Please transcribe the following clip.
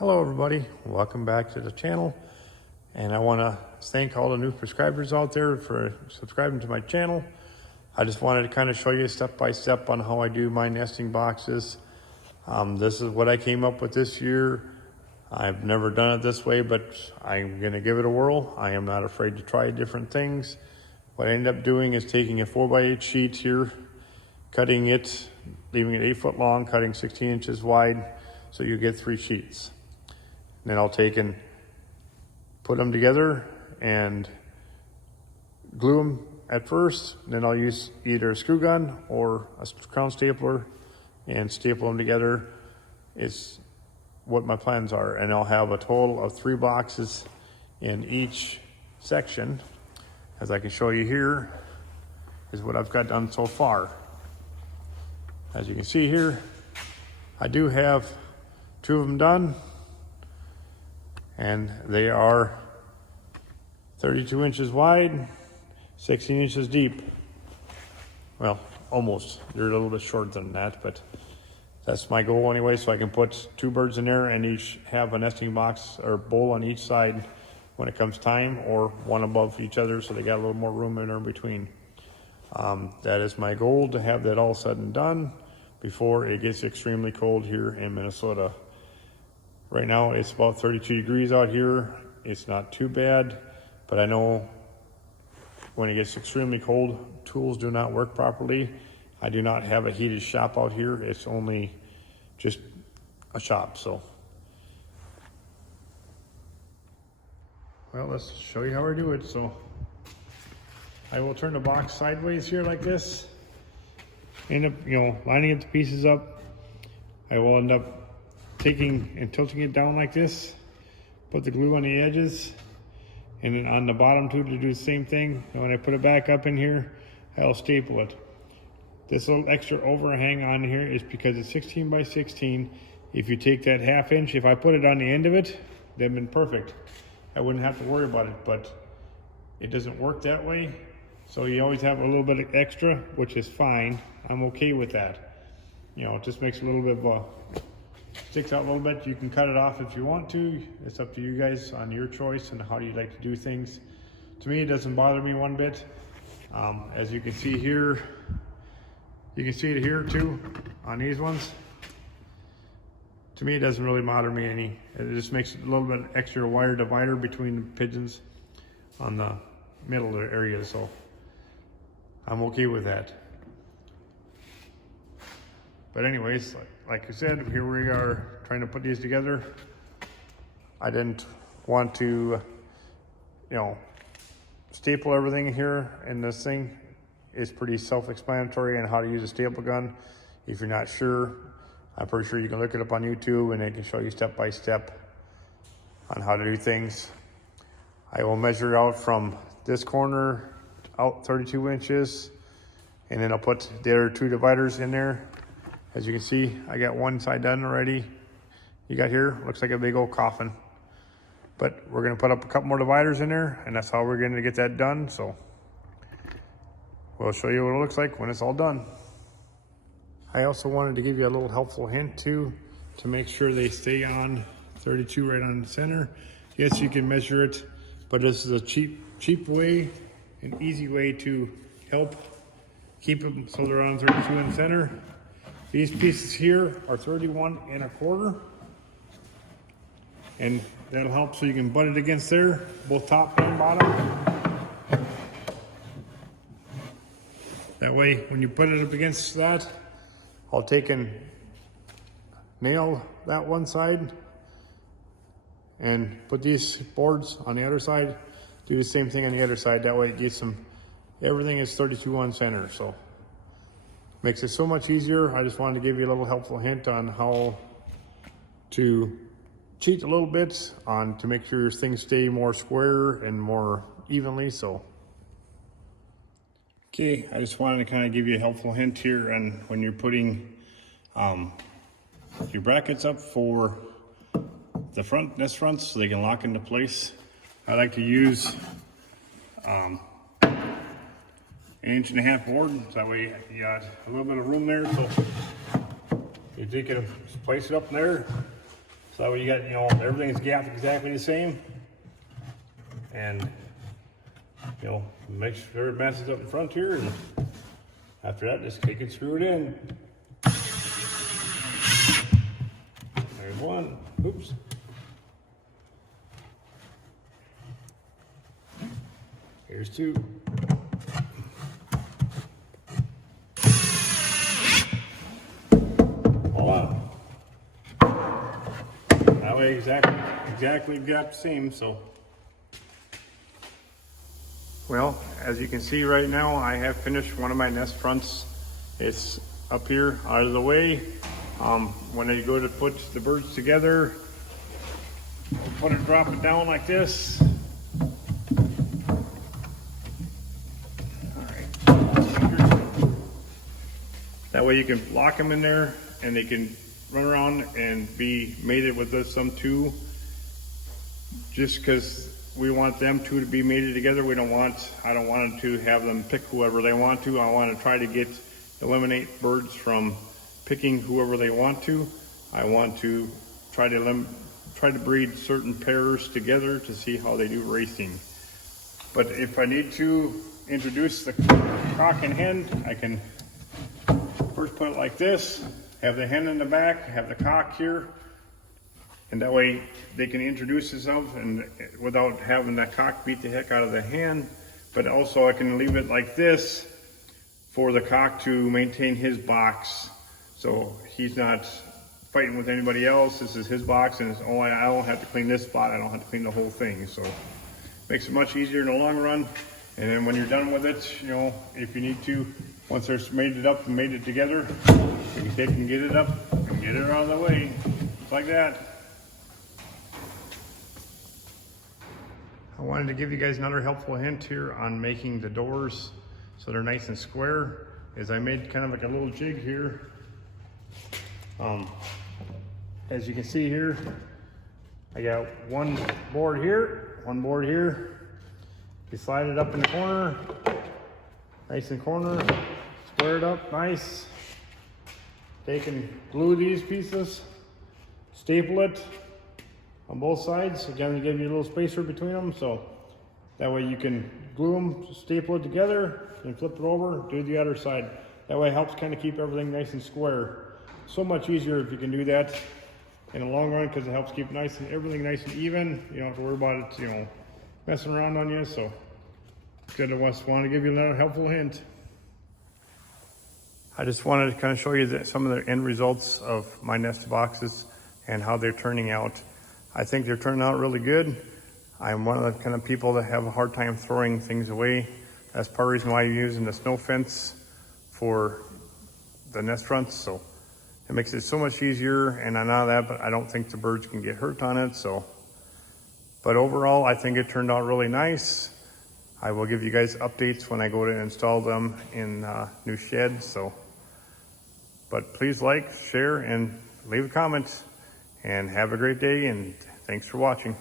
Hello everybody, welcome back to the channel, and I want to thank all the new subscribers out there for subscribing to my channel. I just wanted to kind of show you step by step on how I do my nesting boxes. This is what I came up with this year. I've never done it this way, but I'm going to give it a whirl. I am not afraid to try different things. What I end up doing is taking a 4x8 sheet here, cutting it, leaving it 8 foot long, cutting 16 inches wide, so you get 3 sheets. Then I'll take and put them together and glue them at first. Then I'll use either a screw gun or a crown stapler and staple them together. Is what my plans are. And I'll have a total of 3 boxes in each section. As I can show you here is what I've got done so far. As you can see here, I do have 2 of them done. And they are 32 inches wide, 16 inches deep. Well, almost. They're a little bit shorter than that, but that's my goal anyway, so I can put 2 birds in there and each have a nesting box or bowl on each side when it comes time, or one above each other so they got a little more room in there in between. That is my goal, to have that all said and done before it gets extremely cold here in Minnesota. Right now it's about 32 degrees out here. It's not too bad, but I know when it gets extremely cold, tools do not work properly. I do not have a heated shop out here. It's only just a shop, so. Well, let's show you how I do it. So I will turn the box sideways here like this. End up, lining up the pieces up. I will end up taking and tilting it down like this, put the glue on the edges, and then on the bottom too to do the same thing. And when I put it back up in here, I'll staple it. This little extra overhang on here is because it's 16 by 16. If you take that 1/2 inch, if I put it on the end of it, they've been perfect. I wouldn't have to worry about it, but it doesn't work that way. So you always have a little bit of extra, which is fine. I'm okay with that. It just makes a little bit of a sticks out a little bit. You can cut it off if you want to. It's up to you guys on your choice and how you like to do things. To me, it doesn't bother me one bit. As you can see here, you can see it here too on these ones. To me, it doesn't really bother me any. It just makes a little bit extra wire divider between the pigeons on the middle area, so I'm okay with that. But anyways, like I said, here we are trying to put these together. I didn't want to, staple everything here, and this thing is pretty self-explanatory on how to use a staple gun. If you're not sure, I'm pretty sure you can look it up on YouTube and they can show you step by step on how to do things. I will measure out from this corner out 32 inches, and then I'll put the other 2 dividers in there. As you can see, I got one side done already. You got here, looks like a big old coffin. But we're gonna put up a couple more dividers in there, and that's how we're gonna get that done. So we'll show you what it looks like when it's all done. I also wanted to give you a little helpful hint too, to make sure they stay on 32 right on the center. Yes, you can measure it, but this is a cheap way, an easy way to help keep them so they're on 32 in the center. These pieces here are 31 1/4, and that'll help so you can butt it against there, both top and bottom. That way, when you put it up against that, I'll take and nail that one side and put these boards on the other side. Do the same thing on the other side. That way it gets them, everything is 32 on center, so. Makes it so much easier. I just wanted to give you a little helpful hint on how to cheat a little bit on to make sure your things stay more square and more evenly. So, okay, I just wanted to kind of give you a helpful hint here on when you're putting your brackets up for the nest fronts so they can lock into place. I like to use 1.5 inch board, so that way you got a little bit of room there. So if you can place it up there, So that way you got, you know, everything's gapped exactly the same. And, you know, make sure it matches up in front here. And after that, just take it, screw it in. There's one. Oops. Here's two. Voila. That way exactly got the seam, so. Well, as you can see right now, I have finished one of my nest fronts. It's up here out of the way. When I go to put the birds together, drop it down like this. That way you can lock them in there and they can run around and be mated with this some too. Just because we want them two to be mated together, I don't want them to have them pick whoever they want to. I want to try to eliminate birds from picking whoever they want to. I want to try to breed certain pairs together to see how they do racing. But if I need to introduce the cock and hen, I can first put it like this, have the hen in the back, have the cock here, and that way they can introduce themselves and without having that cock beat the heck out of the hen. But also I can leave it like this for the cock to maintain his box, so he's not fighting with anybody else. This is his box, and I don't have to clean this spot, I don't have to clean the whole thing. So makes it much easier in the long run. And then when you're done with it, you know, if you need to, once they're mated up and mated together, you can take and get it up and get it out of the way, just like that. I wanted to give you guys another helpful hint here on making the doors so they're nice and square. Is I made kind of like a little jig here. As you can see here, I got one board here, one board here. You slide it up in the corner, nice and corner, square it up nice. Take and glue these pieces, staple it on both sides. Again, to give you a little spacer between them, so that way you can glue them, staple it together, and flip it over, do the other side. That way it helps kind of keep everything nice and square. So much easier if you can do that in the long run, because it helps keep everything nice and even. You don't have to worry about it, you know, messing around on you. So good. I just wanted to give you another helpful hint. I just wanted to kind of show you some of the end results of my nest boxes and how they're turning out. I think they're turning out really good. I'm one of the kind of people that have a hard time throwing things away. That's part of the reason why I'm using the snow fence for the nest fronts. So it makes it so much easier, and I know that, but I don't think the birds can get hurt on it. So, but overall, I think it turned out really nice. I will give you guys updates when I go to install them in new sheds. So, but please like, share, and leave a comment, and have a great day, and thanks for watching.